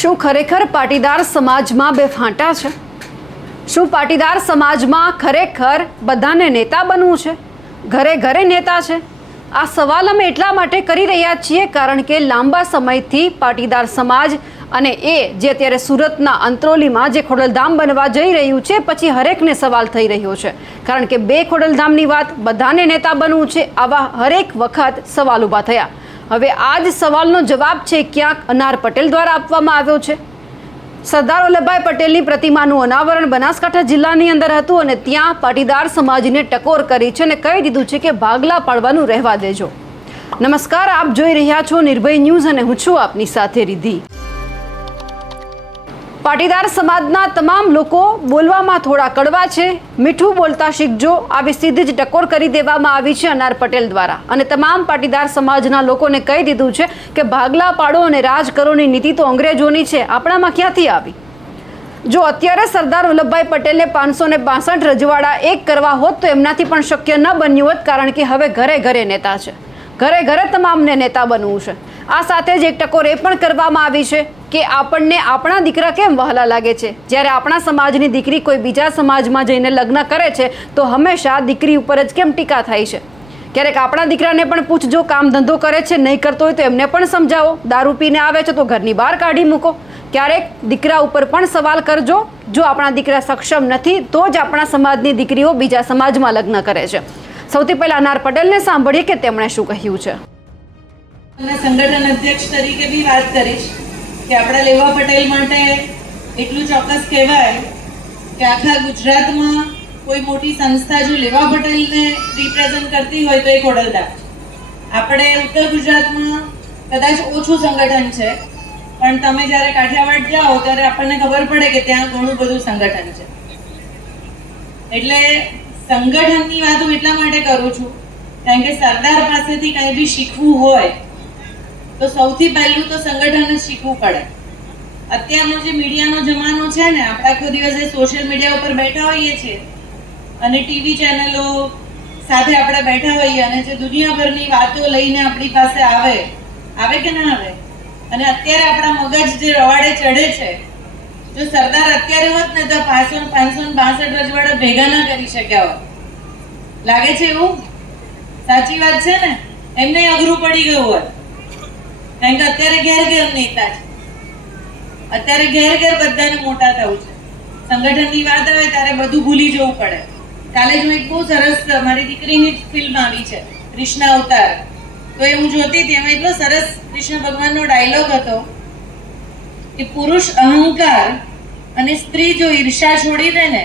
શું ખરેખર પાટીદાર સમાજમાં બે ફાંટા છે? શું પાટીદાર સમાજમાં ખરેખર બધાને નેતા બનવું છે? ઘરે ઘરે નેતા છે? આ સવાલ અમે એટલા માટે કરી રહ્યા છીએ કારણ કે લાંબા સમયથી પાટીદાર સમાજ અને એ જે અત્યારે સુરતના અંત્રોલીમાં જે ખોડલધામ બનવા જઈ રહ્યું છે પછી હરેકને સવાલ થઈ રહ્યો છે કારણ કે બે ખોડલધામની વાત, બધાને નેતા બનવું છે, આવા હરેક વખત સવાલ ઊભા થયા. હવે આ જ સવાલનો જવાબ છે ક્યાંક અનાર પટેલ દ્વારા આપવામાં આવ્યો છે. સરદાર વલ્લભભાઈ પટેલની પ્રતિમાનું અનાવરણ બનાસકાંઠા જિલ્લાની અંદર હતું અને ત્યાં પાટીદાર સમાજને ટકોર કરી છે અને કહી દીધું છે કે ભાગલા પાડવાનું રહેવા દેજો. નમસ્કાર, આપ જોઈ રહ્યા છો નિર્ભય ન્યૂઝ અને હું છું આપની સાથે રિધિ. પાટીદાર સમાજના તમામ લોકો બોલવામાં થોડા કડવા છે, મીઠું બોલતા શીખજો, આવી સીધી જ ટકોર કરી દેવામાં આવી છે અનાર પટેલ દ્વારા અને તમામ પાટીદાર સમાજના લોકોને કહી દીધું છે કે ભાગલા પાડો અને રાજ કરોની નીતિ તો અંગ્રેજોની છે, આપણામાં ક્યાંથી આવી? જો અત્યારે સરદાર વલ્લભભાઈ પટેલે 562 રજવાડા એક કરવા હોત તો એમનાથી પણ શક્ય ન બન્યું હોત કારણ કે હવે ઘરે ઘરે નેતા છે, ઘરે ઘરે તમામને નેતા બનવું છે. આ સાથે જ એક ટકોર એ પણ કરવામાં આવી છે કે આપણને આપણા દીકરા કેમ વહાલા લાગે છે? જ્યારે આપણા સમાજની દીકરી કોઈ બીજા સમાજમાં જઈને લગ્ન કરે છે તો હંમેશા દીકરી ઉપર જ કેમ ટીકા થાય છે? ક્યારેક આપણા દીકરાને પણ પૂછજો, કામ ધંધો કરે છે નહીં કરતો હોય તો એમને પણ સમજાવો, દારૂ પીને આવે છે તો ઘરની બહાર કાઢી મૂકો. ક્યારેક દીકરા ઉપર પણ સવાલ કરજો. જો આપણા દીકરા સક્ષમ નથી તો જ આપણા સમાજની દીકરીઓ બીજા સમાજમાં લગ્ન કરે છે. સૌથી પહેલા અનાર પટેલને સાંભળીએ કે તેમણે શું કહ્યું છે. સંગઠન અધ્યક્ષ તરીકે બી વાત કરીશ કે આપણા લેવા પટેલ માટે એટલું ચોક્કસ કહેવાય કે આખા ગુજરાતમાં કોઈ મોટી સંસ્થા જો લેવા પટેલને રિપ્રેઝન્ટ કરતી હોય તો એ ખોડલધામ. આપણે ઉત્તર ગુજરાતમાં કદાચ ઓછું સંગઠન છે પણ તમે જ્યારે કાઠિયાવાડ જાઓ ત્યારે આપણને ખબર પડે કે ત્યાં ઘણું બધું સંગઠન છે. એટલે સંગઠનની વાત હું એટલા માટે કરું છું કારણ કે સરદાર પાસેથી કંઈ બી શીખવું હોય તો સૌથી પહેલું તો સંગઠન જ શીખવું પડે. અત્યારનો જે મીડિયાનો જમાનો છે ને, આપણે આખો દિવસ સોશિયલ મીડિયા ઉપર બેઠા હોઈએ છીએ અને ટીવી ચેનલો સાથે આપણે બેઠા હોઈએ અને જે દુનિયાભરની વાતો લઈને આપણી પાસે આવે કે ના આવે, અને અત્યારે આપણા મગજ જે રવાડે ચડે છે, જો સરદાર અત્યારે હોત ને તો 562 રજવાડા ભેગા ના કરી શક્યા હોત. લાગે છે એવું? સાચી વાત છે ને? એમને અઘરું પડી ગયું હોત કારણ કે અત્યારે ઘેર ઘેર નેતા છે, અત્યારે ઘેર ઘેર બધાને મોટા થવું છે. સંગઠનની વાત આવે ત્યારે બધું ભૂલી જવું પડે. કાલે જ એક બહુ સરસ મારી દીકરીની ફિલ્મ આવી છે કૃષ્ણ અવતાર, તો એ હું જોતી હતી. એમાં એટલો સરસ કૃષ્ણ ભગવાનનો ડાયલોગ હતો કે પુરુષ અહંકાર અને સ્ત્રી જો ઈર્ષા છોડી દે ને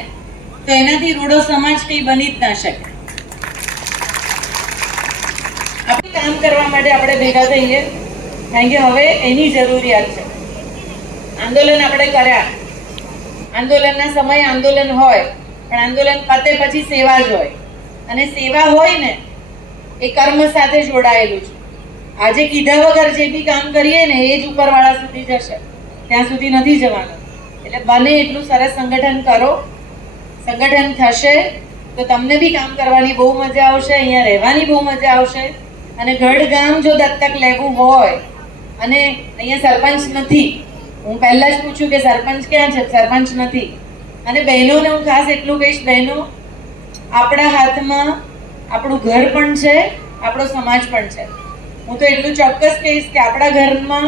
તો એનાથી રૂડો સમાજ કઈ બની જ ના શકે. આપણે કામ કરવા માટે આપણે ભેગા થઈએ કારણ કે હવે એની જરૂરિયાત છે. આંદોલન આપણે કર્યા, આંદોલનના સમયે આંદોલન હોય પણ આંદોલન પતે પછી સેવા જ હોય અને સેવા હોય ને એ કર્મ સાથે જોડાયેલું છે. આજે કીધા વગર જે બી કામ કરીએ ને એ જ ઉપરવાળા સુધી જશે, ત્યાં સુધી નથી જવાનું. એટલે બને એટલું સરસ સંગઠન કરો, સંગઠન થશે તો તમને બી કામ કરવાની બહુ મજા આવશે, અહીંયા રહેવાની બહુ મજા આવશે. અને ગઢ ગામ જો દત્તક લેવું હોય અને અહીંયા સરપંચ નથી, હું પહેલા જ પૂછ્યું કે સરપંચ ક્યાં છે? સરપંચ નથી. અને બહેનોને હું ખાસ એટલું કહીશ, બહેનો આપણા હાથમાં આપણું ઘર પણ છે, આપણો સમાજ પણ છે. હું તો એટલું ચોક્કસ કહીશ કે આપણા ઘરમાં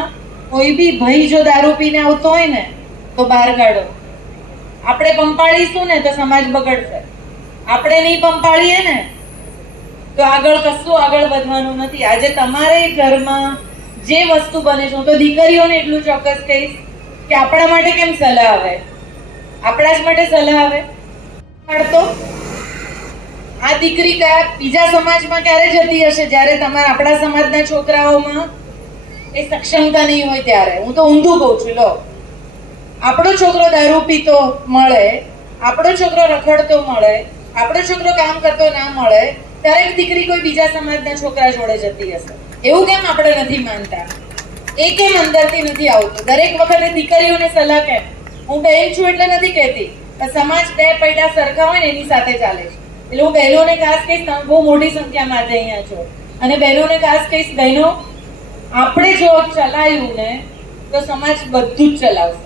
કોઈ બી ભાઈ જો દારૂ પીને આવતો હોય ને તો બહાર કાઢો. આપણે પંપાળીશું ને તો સમાજ બગડશે, આપણે નહીં પંપાળીએ ને તો આગળ કશું આગળ વધવાનું નથી. આજે તમારે ઘરમાં જે વસ્તુ બને છે, હું તો દીકરીઓને એટલું ચોક્કસ કહીશ કે આપણા માટે કેમ સલાહ આવે? આપણા જ માટે સલાહ આવે. તો આ દીકરી બીજા સમાજમાં ક્યારે જતી હશે? જ્યારે તમારા આપણા સમાજના છોકરાઓમાં એ સક્ષમતા નહીં હોય ત્યારે. હું તો ઊંધું કહું છું. લો, આપણો છોકરો દારૂ પીતો મળે, આપણો છોકરો રખડતો મળે, આપણો છોકરો કામ કરતો ના મળે ત્યારે દીકરી કોઈ બીજા સમાજના છોકરા જોડે જતી હશે. એવું કેમ આપણે નથી માનતા? એ કેમ અંદરથી નથી આવતું? દરેક વખતે દીકરીઓને સલાહ કેમ? હું બહેન છું એટલે નથી કહેતી, સમાજ બે પૈડા સરખા હોય ને એની સાથે ચાલે છે. એટલે હું બહેનોને ખાસ કહીશ, તમે બહુ મોટી સંખ્યામાં આજે અહીંયા છો અને બહેનોને ખાસ કહીશ, બહેનો આપણે જો ચલાવ્યું ને તો સમાજ બધું જ ચલાવશે.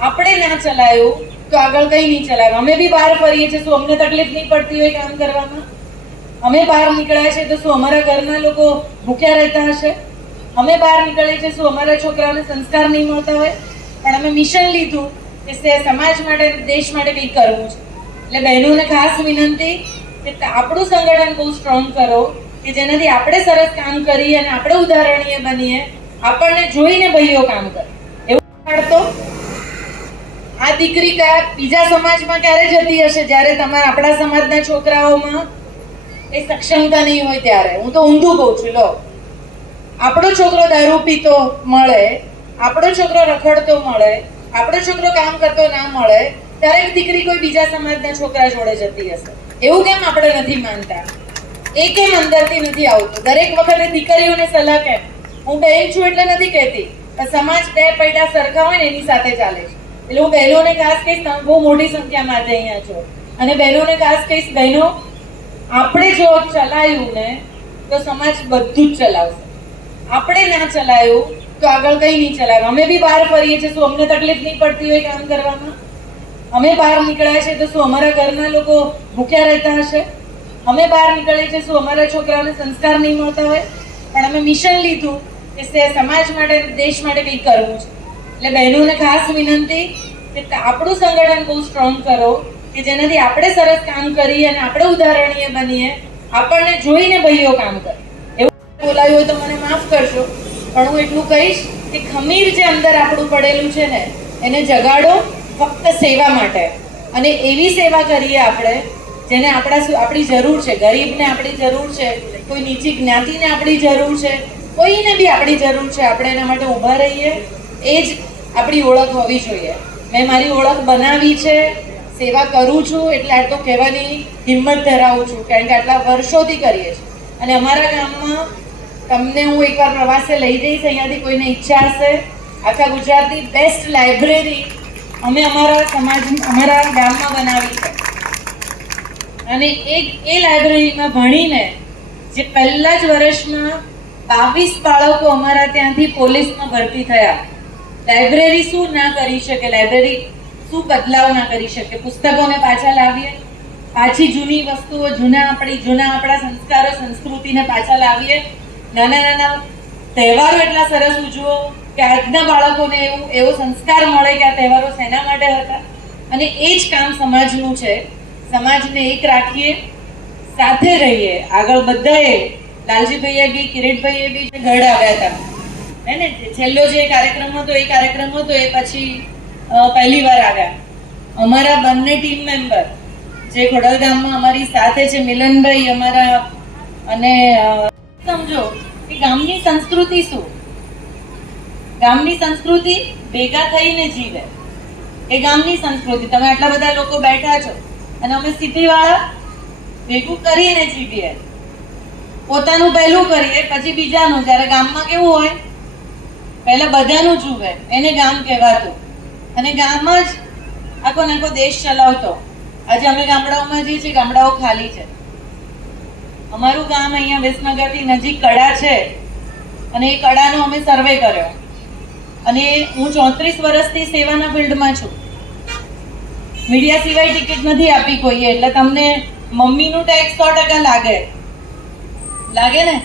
આપણે ના ચલાવ્યું તો આગળ કંઈ નહીં ચલાવે. અમે બી બહાર ફરીએ છીએ, શું અમને તકલીફ નહીં પડતી હોય કામ કરવામાં? અમે બહાર નીકળ્યા છે તો શું અમારા ઘરના લોકો ભૂખ્યા રહેતા હશે? અમે બહાર નીકળીએ છીએ, શું અમારા છોકરાઓને સંસ્કાર નહીં મળતા હોય? પણ અમે મિશન લીધું કે સમાજ માટે, દેશ માટે કંઈક કરવું છે. એટલે બહેનોને ખાસ વિનંતી કે આપણું સંગઠન બહુ સ્ટ્રોંગ કરો કે જેનાથી આપણે સરસ કામ કરીએ અને આપણે ઉદાહરણીય બનીએ, આપણને જોઈને ભાઈઓ કામ કરે. એવું તો આ દીકરી બીજા સમાજમાં ક્યારે જતી હશે? જ્યારે તમારા આપણા સમાજના છોકરાઓમાં એ સક્ષમતા નહીં હોય ત્યારે. હું તો ઊંધું કહું છું. લો, આપણો છોકરો દારૂ પીતો મળે, આપણો છોકરો રખડતો મળે, આપણો છોકરો કામ કરતો ના મળે, ત્યારે દીકરી કોઈ બીજા સમાજના છોકરા જોડે જતી હશે. એવું કેમ આપણે નથી માનતા? એ કેમ અંદરથી નથી આવતું? દરેક વખતે દીકરીઓને સલાહ કેમ? હું બહેન છું એટલે નથી કહેતી, પણ સમાજ બે પૈડા સરખા હોય ને એની સાથે ચાલે છે. એટલે હું બહેનોને ખાસ કહીશ, બહુ મોટી સંખ્યામાં આજે અહીંયા છો, અને બહેનોને ખાસ કહીશ, બહેનો, આપણે જો ચલાવ્યું ને તો સમાજ બધું જ ચલાવશે. આપણે ના ચલાવ્યું તો આગળ કંઈ નહીં ચલાવે. અમે બી બહાર ફરીએ છીએ, શું અમને તકલીફ નહીં પડતી હોય કામ કરવામાં? અમે બહાર નીકળ્યા છે તો શું અમારા ઘરના લોકો ભૂખ્યા રહેતા હશે? અમે બહાર નીકળીએ છીએ, શું અમારા છોકરાઓને સંસ્કાર નહીં મળતા હોય? પણ અમે મિશન લીધું કે સમાજ માટે, દેશ માટે કંઈક કરવું છે. એટલે બહેનોને ખાસ વિનંતી કે આપણું સંગઠન બહુ સ્ટ્રોંગ કરો કે જેનાથી આપણે સરસ કામ કરીએ અને આપણે ઉદાહરણીય બનીએ, આપણને જોઈને ભાઈઓ કામ કરે. એવું બોલાયું હોય તો મને માફ કરશો, પણ હું એટલું કહીશ કે ખમીર જે અંદર આપણું પડેલું છે ને, એને જગાડો ફક્ત સેવા માટે. અને એવી સેવા કરીએ આપણે જેને આપણી જરૂર છે. ગરીબને આપણી જરૂર છે, કોઈ નીચી જ્ઞાતિને આપણી જરૂર છે, કોઈને બી આપણી જરૂર છે. આપણે એના માટે ઊભા રહીએ, એ જ આપણી ઓળખ હોવી જોઈએ. મેં મારી ઓળખ બનાવી છે, સેવા કરું છું એટલે આટલું કહેવાની હિંમત ધરાવું છું, કારણ કે આટલા વર્ષોથી કરીએ છીએ. અને અમારા ગામમાં તમને હું એકવાર પ્રવાસે લઈ જઈશ. અહીંયાથી કોઈને ઈચ્છા હશે, આખા ગુજરાતની બેસ્ટ લાઇબ્રેરી અમે અમારા ગામમાં બનાવી છે. અને એ લાઇબ્રેરીમાં ભણીને જે પહેલા જ વર્ષમાં 22 બાળકો અમારા ત્યાંથી પોલીસમાં ભરતી થયા. લાઇબ્રેરી શું ના કરી શકે? લાઇબ્રેરી શું બદલાવ ના કરી શકે? પુસ્તકોને પાછા લાવીએ, પાછી જૂની વસ્તુઓ, જૂના આપણા સંસ્કારો, સંસ્કૃતિને પાછા લાવીએ. નાના નાના તહેવારો એટલા સરસ ઉજવો કે આજના બાળકોને એવો સંસ્કાર મળે કે આ તહેવારો શેના માટે હતા. અને એ જ કામ સમાજનું છે. સમાજને એક રાખીએ, સાથે રહીએ. આગળ બધાએ, લાલજીભાઈએ બી, કિરીટભાઈએ બી ગઢ આવ્યા હતા હે ને, છેલ્લો જે કાર્યક્રમ હતો એ પછી પહેલી વાર આવ્યા. અમારા બંને ટીમ મેમ્બર જે ખોડલ ગામમાં અમારી સાથે છે, મિલનભાઈ અમારા, અને સમજો કે ગામની સંસ્કૃતિ શું? ગામની સંસ્કૃતિ ભેગા થઈને જીવે, એ ગામની સંસ્કૃતિ. તમે આટલા બધા લોકો બેઠા છો અને અમે સિટીવાળા ભેગું કરીને જીવીએ. પોતાનું પહેલું કરીએ, પછી બીજાનું. જ્યારે ગામમાં કેવું હોય, પહેલા બધાનું જુએ, એને ગામ કહેવાતું. અને ગામમાં જ આખો દેશ ચલાવતો. આજે અમે ગામડાઓમાં જઈએ છીએ, ગામડાઓ ખાલી છે. અમારું ગામ અહીંયા વિસનગરથી નજીક કડા છે, અને એ કડાનો અમે સર્વે કર્યો. અને હું 34 વર્ષથી સેવાના ફિલ્ડમાં છું. મીડિયા સિવાય ટિકિટ નથી આપી કોઈએ, એટલે તમને મમ્મીનું ટેક્સ 100% લાગે ને,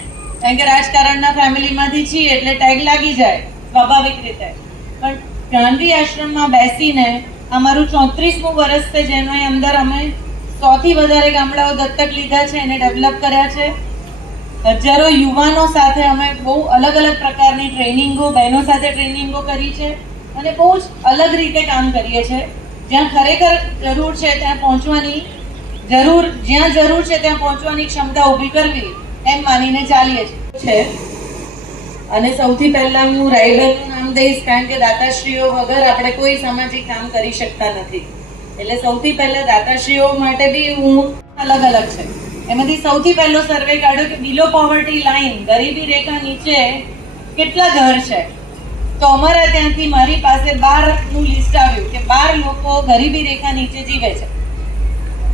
કારણ કે રાજકારણના ફેમિલીમાંથી છીએ એટલે ટેગ લાગી જાય સ્વાભાવિક રીતે. પણ ગાંધી આશ્રમમાં બેસીને અમારું 34મું વર્ષ છે, જેની અંદર અમે 100થી વધારે ગામડાઓ દત્તક લીધા છે, એને ડેવલપ કર્યા છે. હજારો યુવાનો સાથે અમે બહુ અલગ અલગ પ્રકારની ટ્રેનિંગો, બહેનો સાથે ટ્રેનિંગો કરી છે, અને બહુ જ અલગ રીતે કામ કરીએ છીએ. જ્યાં ખરેખર જરૂર છે ત્યાં પહોંચવાની ક્ષમતા ઊભી કરવી, એમ માનીને ચાલીએ છીએ. અને સૌથી પહેલા હું રાયબરનું નામ દઈશ, કારણ કે દાતાશ્રીઓ વગર આપણે કોઈ સામાજિક કામ કરી શકતા નથી. એટલે સૌથી પહેલા દાતાશ્રીઓ માટે બી હું અલગ છે. એમાંથી સૌથી પહેલો સર્વે કાઢ્યો કે બિલો પોવર્ટી લાઈન, ગરીબી રેખા નીચે કેટલા ઘર છે. તો અમારા ત્યાંથી મારી પાસે 12નું લિસ્ટ આવ્યું કે 12 લોકો ગરીબી રેખા નીચે જીવે છે.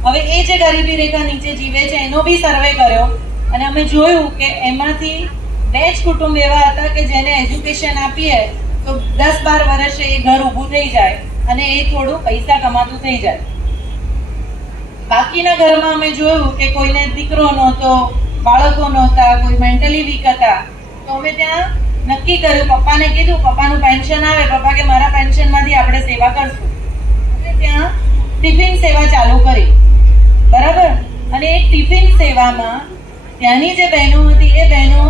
હવે એ જે ગરીબી રેખા નીચે જીવે છે એનો બી સર્વે કર્યો, અને અમે જોયું કે એમાંથી 2 જ કુટુંબ એવા હતા કે જેને એજ્યુકેશન આપીએ તો 10-12 વર્ષે એ ઘર ઊભું થઈ જાય અને એ થોડું પૈસા કમાતું થઈ જાય. બાકીના ઘરમાં અમે જોયું કે કોઈને દીકરો નહોતો, બાળકો નહોતા, કોઈ મેન્ટલી વીક હતા, તો અમે ત્યાં નક્કી કર્યું, પપ્પાને કીધું, પપ્પાનું પેન્શન આવે, પપ્પા કે મારા પેન્શનમાંથી આપણે સેવા કરશું. એટલે ત્યાં ટિફિન સેવા ચાલુ કરી, બરાબર. અને એ ટિફિન સેવામાં ત્યાંની જે બહેનો હતી એ બહેનો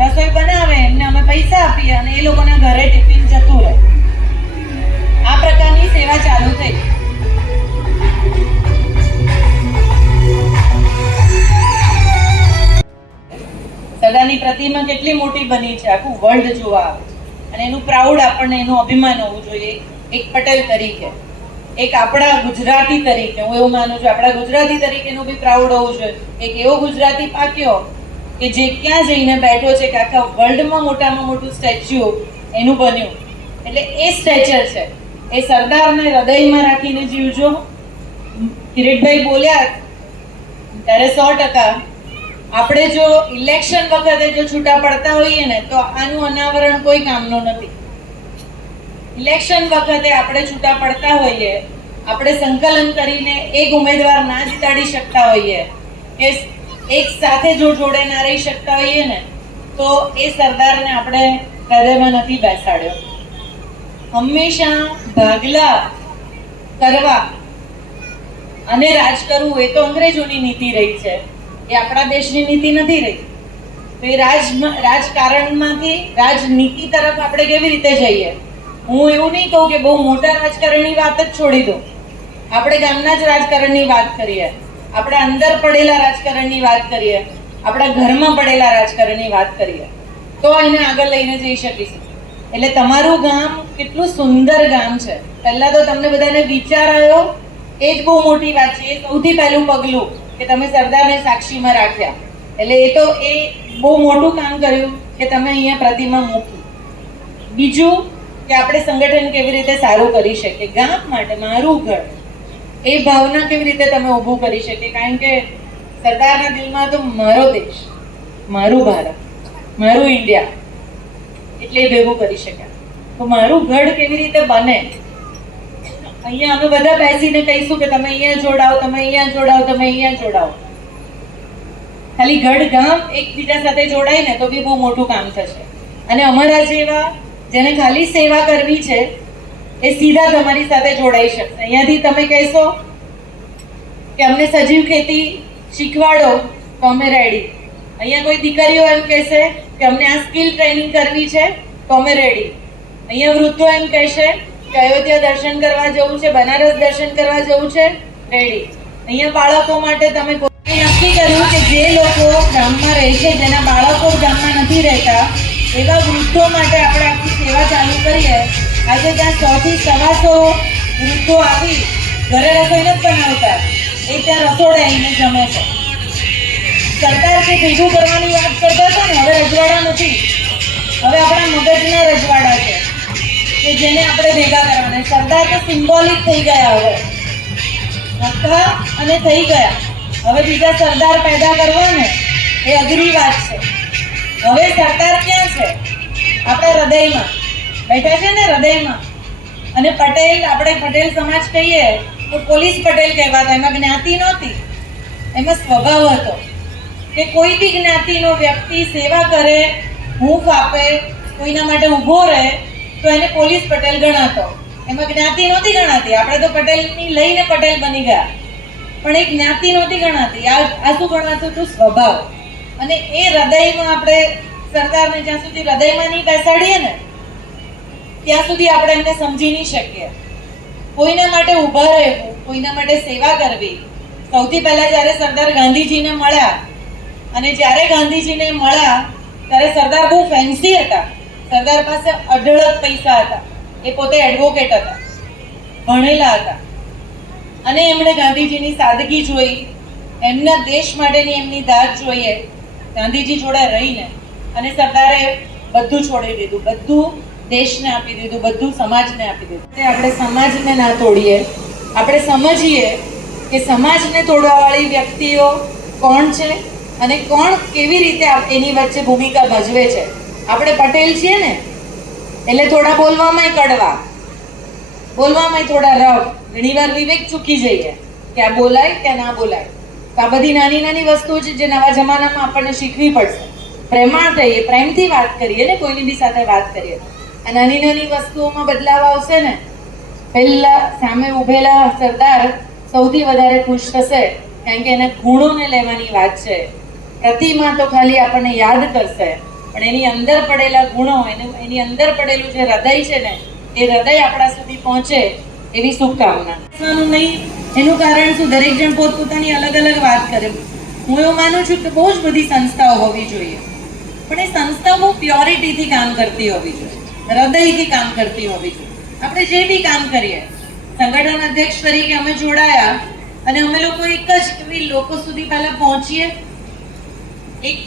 રસોઈ બનાવે, એમને અમે પૈસા આપીએ અને એ લોકોના ઘરે ટિફિન જતું રહે. આ પ્રકારની સેવા ચાલુ થઈ. સરદારની પ્રતિમા કેટલી મોટી બની છે, આખું વર્લ્ડ જોવા આવે છે અને એનું પ્રાઉડ આપણને, એનું અભિમાન હોવું જોઈએ એક પટેલ તરીકે, એક આપણા ગુજરાતી તરીકે. હું એવું માનું છું આપણા ગુજરાતી તરીકેનું બી પ્રાઉડ હોવું જોઈએ. એક એવો ગુજરાતી પાક્યો કે જે ક્યાં જઈને બેઠો છે કે આખા વર્લ્ડમાં મોટામાં મોટું સ્ટેચ્યુ એનું બન્યું. એટલે એ સ્ટેચર છે, એ સરદારને હૃદયમાં રાખીને જીવજો. કિરીટભાઈ બોલ્યા ત્યારે 100% આપણે જો ઇલેક્શન વખતે જો છૂટા પડતા હોઈએ ને તો આનું અનાવરણ કોઈ કામનું નથી. ઇલેક્શન વખતે આપણે છૂટા પડતા હોઈએ, આપણે સંકલન કરીને એક ઉમેદવાર ના જીતાડી શકતા હોઈએ કે એક સાથે જો જોડે ના રહી શકતા હોઈએ ને તો એ સરદારને આપણે હૃદયમાં નથી બેસાડ્યો. હંમેશા ભાગલા કરવા અને રાજ કરવું એ તો અંગ્રેજોની નીતિ રહી છે, એ આપણા દેશની નીતિ નથી રહી. તો એ રાજકારણમાંથી રાજનીતિ તરફ આપણે કેવી રીતે જઈએ? હું એવું નહીં કહું કે બહુ મોટા રાજકારણની વાત જ છોડી દો, આપણે ગામના જ રાજકારણની વાત કરીએ, આપણા અંદર પડેલા રાજકારણની વાત કરીએ, આપણા ઘરમાં પડેલા રાજકારણની વાત કરીએ તો એને આગળ લઈને જઈ શકીશું. એટલે તમારું ગામ કેટલું સુંદર ગામ છે, પહેલા તો તમને બધાને વિચાર આવ્યો એ જ બહુ મોટી વાત છે. એ સૌથી પહેલું પગલું કે તમે સરદારને સાક્ષીમાં રાખ્યા, એટલે એ તો એ બહુ મોટું કામ કર્યું કે તમે અહીંયા પ્રતિમા મૂકી. બીજું કે આપણે સંગઠન કેવી રીતે સારું કરી શકીએ, ગામ માટે મારું ઘર એ ભાવના કેવી રીતે તમે ઊભું કરી શકીએ. કારણ કે સરદારના દિલમાં તો મારો દેશ, મારું ભારત, મારું ઇન્ડિયા, એટલે એ ભેગું કરી શક્યા. તો મારું ગઢ કેવી રીતે બને, અહીંયા અમે બધા બેસીને કહીશું કે તમે અહીંયા જોડાઓ, તમે અહીંયા જોડાઓ, તમે અહીંયા જોડાઓ. ખાલી ગઢ ગામ એકબીજા સાથે જોડાય ને તો બી બહુ મોટું કામ થશે. અને અમારા જેવા જેને ખાલી સેવા કરવી છે એ સીધા તમારી સાથે જોડાઈ શકશે. અહીંયાથી તમે કહેશો કે અમને સજીવ ખેતી શીખવાડો તો અમે રેડી. અહીંયા કોઈ દીકરીઓ એમ કહેશે કે અમને આ સ્કિલ ટ્રેનિંગ કરવી છે તો અમે રેડી. અહીંયા વૃદ્ધો એમ કહેશે કે અયોધ્યા દર્શન કરવા જવું છે, બનારસ દર્શન કરવા જવું છે, રેડી. અહીંયા બાળકો માટે તમે નક્કી કર્યું કે જે લોકો ગામમાં રહે છે, જેના બાળકો ગામમાં નથી રહેતા, એવા વૃદ્ધો માટે આપણે આખી સેવા ચાલુ કરીએ. આજે ત્યાં 100 થી 125 વૃદ્ધો આવી ઘરે રસોઈ નથી બનાવતા, એ ત્યાં રસોડે આવીને જમે છે. સરકાર જે ભેગું કરવાની વાત કરતા હતા ને, હવે રજવાડા નથી, હવે આપણા મગજના રજવાડા છે કે જેને આપણે ભેગા કરવાના. સરદાર તો સિમ્બોલિક થઈ ગયા, હવે હતા અને થઈ ગયા. હવે બીજા સરદાર પેદા કરવા ને એ અઘરી વાત છે. હવે સરદાર ક્યાં છે? આપણા હૃદયમાં બેઠા છે ને, હૃદયમાં. અને પટેલ, આપણે પટેલ સમાજ કહીએ તો પોલીસ પટેલ કહેવાતા. એમાં જ્ઞાતિ નહોતી, એમાં સ્વભાવ હતો કે કોઈ બી જ્ઞાતિનો વ્યક્તિ સેવા કરે, હૂંફ આપે, કોઈના માટે ઊભો રહે તો એને પોલીસ પટેલ ગણાતો. એમાં જ્ઞાતિ નહોતી ગણાતી. આપણે તો પટેલની લઈને પટેલ બની ગયા, પણ એ જ્ઞાતિ નહોતી ગણાતી. આ શું ગણાતું હતું? સ્વભાવ. અને એ હૃદયમાં આપણે સરદારને જ્યાં સુધી હૃદયમાં નહીં બેસાડીએ ને ત્યાં સુધી આપણે એમને સમજી નહીં શકીએ. કોઈના માટે ઊભા રહેવું, કોઈના માટે સેવા કરવી. સૌથી પહેલા જ્યારે સરદાર ગાંધીજીને મળ્યા, અને જ્યારે ગાંધીજીને મળ્યા ત્યારે સરદાર બહુ ફેન્સી હતા. સરદાર પાસે અઢળક પૈસા હતા, એ પોતે એડવોકેટ હતા, ભણેલા હતા. અને એમણે ગાંધીજીની સાદગી જોઈ, એમના દેશ માટેની એમની દાદ જોઈએ. ગાંધીજી જોડે રહીને અને સરદારે બધું છોડી દીધું, બધું દેશને આપી દીધું, બધું સમાજને આપી દીધું. આપણે સમાજને ના તોડીએ, આપણે સમજીએ કે સમાજને તોડવાવાળી વ્યક્તિઓ કોણ છે અને કોણ કેવી રીતે એની વચ્ચે ભૂમિકા ભજવે છે. આપણે પટેલ છીએ ને, એટલે થોડા બોલવામાં કડવા, બોલવામાં થોડા રફ, ઘણીવાર વિવેક ચૂકી જઈએ કે આ બોલાય કે ના બોલાય. તો આ બધી નાની નાની વસ્તુઓ છે જે નવા જમાનામાં આપણને શીખવી પડશે. પ્રેમાળ થઈએ, પ્રેમથી વાત કરીએ ને, કોઈની બી સાથે વાત કરીએ. આ નાની નાની વસ્તુઓમાં બદલાવ આવશે ને, પહેલા સામે ઉભેલા સરદાર સૌથી વધારે ખુશ થશે, કારણ કે એને ગુણોને લેવાની વાત છે. પ્રતિમા તો ખાલી આપણને યાદ કરશે, પણ એની અંદર પડેલા ગુણો, એની અંદર પડેલું જે હૃદય છે ને, એ હૃદય આપણા સુધી પહોંચે એવી શુભકામના. નહીં, એનું કારણ શું? દરેક જણ પોતપોતાની અલગ અલગ વાત કરે. હું એવું માનું છું કે બહુ જ બધી સંસ્થાઓ હોવી જોઈએ, પણ એ સંસ્થા બહુ પ્યોરિટીથી કામ કરતી હોવી જોઈએ, હૃદયથી કામ કરતી હોવી જોઈએ. આપણે જે બી કામ કરીએ, સંગઠન અધ્યક્ષ તરીકે અમે જોડાયા અને અમે લોકો એક જ એવી લોકો સુધી પહેલા પહોંચીએ, એક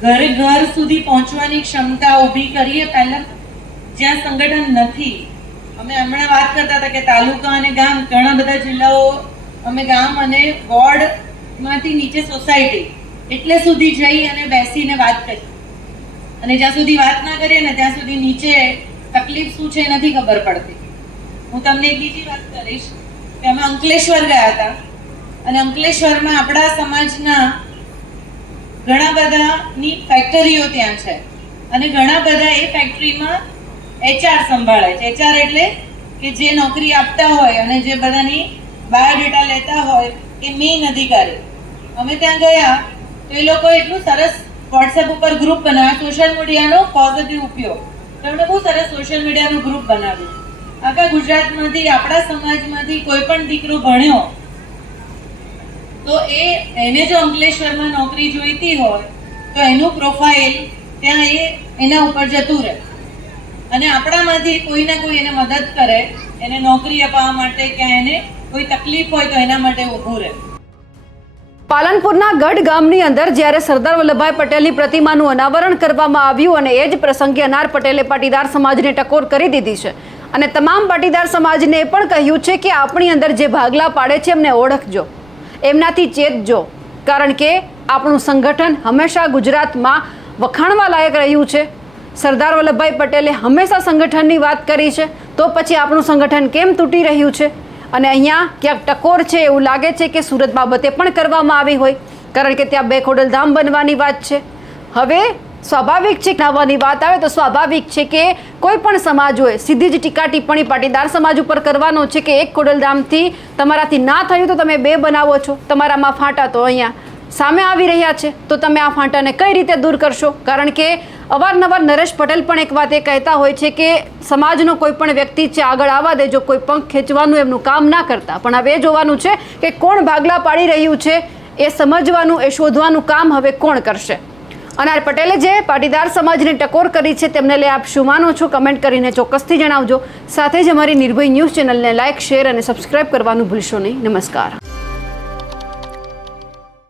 ઘર સુધી પહોંચવાની ક્ષમતા ઊભી કરીએ પહેલા, જ્યાં સંગઠન નથી. અમે હમણાં વાત કરતા હતા કે તાલુકા અને ગામ, ઘણા બધા જિલ્લાઓ અમે ગામ અને વોર્ડમાંથી નીચે સોસાયટી એટલે સુધી જઈ અને બેસીને વાત કરી, અને જ્યાં સુધી વાત ના કરીએ ને ત્યાં સુધી નીચે તકલીફ શું છે નથી ખબર પડતી. હું તમને એક બીજી વાત કરીશ કે અમે અંકલેશ્વર ગયા હતા, અને અંકલેશ્વરમાં આપણા સમાજના ઘણા બધાની ફેક્ટરીઓ ત્યાં છે, અને ઘણા બધા એ ફેક્ટરીમાં HR સંભાળે છે. HR એટલે કે જે નોકરી આપતા હોય અને જે બધાની બાયોડેટા લેતા હોય એ મેઇન અધિકારી. અમે ત્યાં ગયા તો એ લોકો એટલું સરસ વોટ્સએપ ઉપર ગ્રુપ બનાવ્યા, સોશિયલ મીડિયાનો પોઝિટિવ ઉપયોગ. તો એમણે બહુ સરસ સોશિયલ મીડિયાનું ગ્રુપ બનાવ્યું. આખા ગુજરાતમાંથી, આપણા સમાજમાંથી કોઈ પણ દીકરો ભણ્યો તો એને જો અંકલેશ્વરમાં નોકરી જોઈતી હોય તો એનું પ્રોફાઇલ ત્યાં એના ઉપર જતું રહે, અને આપણામાંથી કોઈ ના કોઈ એને મદદ કરે, એને નોકરી અપાવવા માટે કે એને કોઈ તકલીફ હોય તો એના માટે ઊભું રહે. પાલનપુરના ગઢ ગામની અંદર જ્યારે સરદાર વલ્લભભાઈ પટેલની પ્રતિમાનું અનાવરણ કરવામાં આવ્યું અને એ જ પ્રસંગે અનાર પટેલે પાટીદાર સમાજને ટકોર કરી દીધી છે, અને તમામ પાટીદાર સમાજને એ પણ કહ્યું છે કે આપણી અંદર જે ભાગલા પાડે છે એમને ઓળખજો, એમનાથી ચેતજો, કારણ કે આપણું સંગઠન હંમેશા ગુજરાતમાં વખાણવા લાયક રહ્યું છે. સરદાર વલ્લભભાઈ પટેલે હંમેશા સંગઠનની વાત કરી છે, તો પછી આપણું સંગઠન કેમ તૂટી રહ્યું છે? અને અહીંયા ક્યાંક ટકોર છે એવું લાગે છે કે સુરત બાબતે પણ કરવામાં આવી હોય, કારણ કે ત્યાં 2 ખોડલધામ બનવાની વાત છે. હવે સ્વાભાવિક છે, આવવાની વાત આવે તો સ્વાભાવિક છે કે કોઈ પણ સમાજ હોય સીધી જ ટીકા ટિપ્પણી પાટીદાર સમાજ ઉપર કરવાનો છે કે 1 ખોડલધામથી તમારાથી ના થયું તો તમે 2 બનાવો છો, તમારામાં ફાંટા તો અહીંયા સામે આવી રહ્યા છે, તો તમે આ ફાંટાને કઈ રીતે દૂર કરશો? કારણ કે અવારનવાર નરેશ પટેલ પણ એક વાત એ કહેતા હોય છે કે સમાજનો કોઈ પણ વ્યક્તિ છે આગળ આવવા દેજો, કોઈ પંખ ખેંચવાનું એમનું કામ ના કરતા. પણ હવે જોવાનું છે કે કોણ ભાગલા પાડી રહ્યું છે, એ સમજવાનું, એ શોધવાનું કામ હવે કોણ કરશે. અનાર પટેલે જે પાટીદાર સમાજને ટકોર કરી છે તેમને લઈ આપ શું માનો છો? કમેન્ટ કરીને ચોક્કસથી જણાવજો. સાથે જ અમારી નિર્ભય ન્યૂઝ ચેનલને લાઇક, શેર અને સબસ્ક્રાઇબ કરવાનું ભૂલશો નહીં. નમસ્કાર.